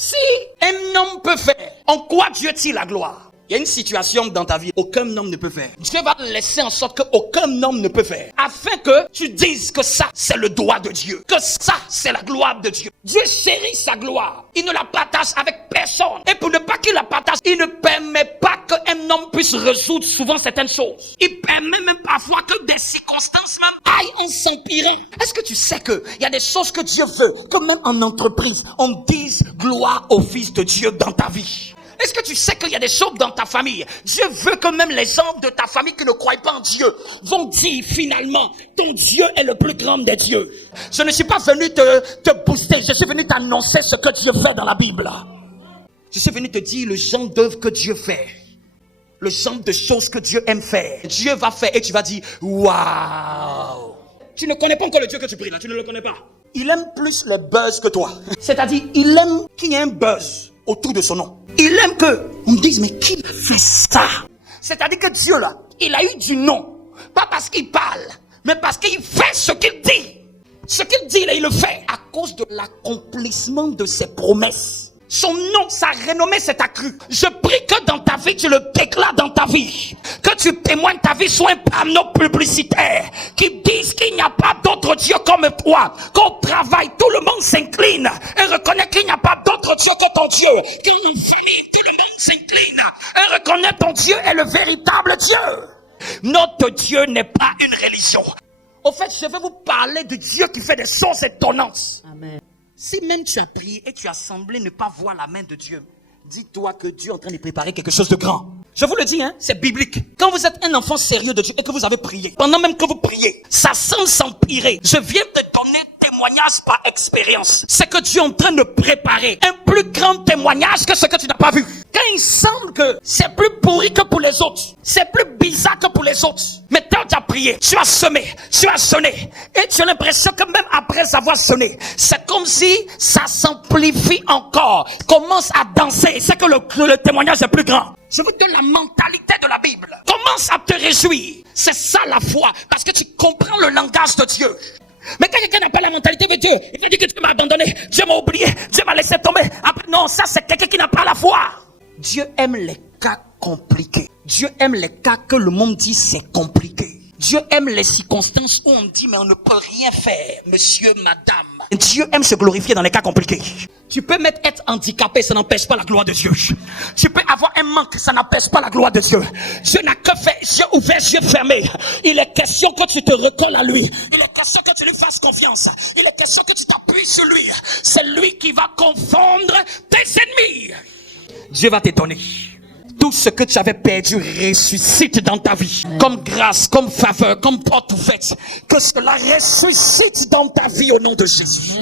Si un homme peut faire, en quoi Dieu tire la gloire? Il y a une situation dans ta vie, aucun homme ne peut faire. Dieu va laisser en sorte qu'aucun homme ne peut faire. Afin que tu dises que ça, c'est le doigt de Dieu. Que ça, c'est la gloire de Dieu. Dieu chérit sa gloire. Il ne la partage avec personne. Et pour ne pas qu'il la partage, il ne permet pas qu'un homme puisse résoudre souvent certaines choses. Il permet même parfois que des circonstances même aillent en s'empirant. Est-ce que tu sais qu'il y a des choses que Dieu veut, que même en entreprise, on dise gloire au Fils de Dieu dans ta vie? Est-ce que tu sais qu'il y a des choses dans ta famille? Dieu veut que même les gens de ta famille qui ne croient pas en Dieu vont dire finalement, ton Dieu est le plus grand des dieux. Je ne suis pas venu te booster, je suis venu t'annoncer ce que Dieu fait dans la Bible. Je suis venu te dire le genre d'œuvre que Dieu fait. Le genre de choses que Dieu aime faire. Dieu va faire et tu vas dire, waouh. Tu ne connais pas encore le Dieu que tu pries là, tu ne le connais pas. Il aime plus le buzz que toi. C'est-à-dire, il aime qu'il y ait un buzz autour de son nom. Il aime que on me dise, mais qui fait ça? C'est-à-dire que Dieu là, il a eu du nom. Pas parce qu'il parle, mais parce qu'il fait ce qu'il dit. Ce qu'il dit là, il le fait à cause de l'accomplissement de ses promesses. Son nom, sa renommée s'est accrue. Je prie que dans ta vie, tu le déclares dans ta vie. Que tu témoignes ta vie soit un panneau publicitaire qui dise qu'il n'y a pas d'autre Dieu comme toi. Qu'au travail, tout le monde s'incline et reconnaît qu'il n'y a pas d'autre Dieu que ton Dieu. Qu'en famille, tout le monde s'incline et reconnaît ton Dieu est le véritable Dieu. Notre Dieu n'est pas une religion. Au fait, je vais vous parler de Dieu qui fait des choses étonnantes. Amen. Si même tu as prié et tu as semblé ne pas voir la main de Dieu, dis-toi que Dieu est en train de préparer quelque chose de grand. Je vous le dis, c'est biblique. Quand vous êtes un enfant sérieux de Dieu et que vous avez prié, pendant même que vous priez, ça semble s'empirer. Je viens de donner témoignage par expérience. C'est que Dieu est en train de préparer un plus grand témoignage que ce que tu n'as pas vu. Quand il semble que c'est plus pourri que pour les autres, c'est plus bizarre que pour les autres, mais quand tu as prié, tu as semé, tu as sonné, et tu as l'impression que même après avoir sonné, c'est comme si ça s'amplifie encore, commence à danser. C'est que le témoignage est plus grand. Je vous donne la mentalité de la Bible. Commence à te réjouir. C'est ça la foi, parce que tu comprends le langage de Dieu. Mais quand quelqu'un n'a pas la mentalité de Dieu, il va dire que Dieu m'a abandonné, Dieu m'a oublié, Dieu m'a laissé tomber. Après, non, ça c'est quelqu'un qui n'a pas la foi. Dieu aime les cas compliqués. Dieu aime les cas que le monde dit c'est compliqué. Dieu aime les circonstances où on dit mais on ne peut rien faire, monsieur, madame. Dieu aime se glorifier dans les cas compliqués. Tu peux même être handicapé, ça n'empêche pas la gloire de Dieu. Tu peux avoir un manque, ça n'empêche pas la gloire de Dieu. Dieu n'a que fait yeux ouverts, yeux fermés. Il est question que tu te recolles à lui. Il est question que tu lui fasses confiance. Il est question que tu t'appuies sur lui. C'est lui qui va confondre tes ennemis. Dieu va t'étonner. Tout ce que tu avais perdu ressuscite dans ta vie. Comme grâce, comme faveur, comme porte ouverte. Que cela ressuscite dans ta vie au nom de Jésus.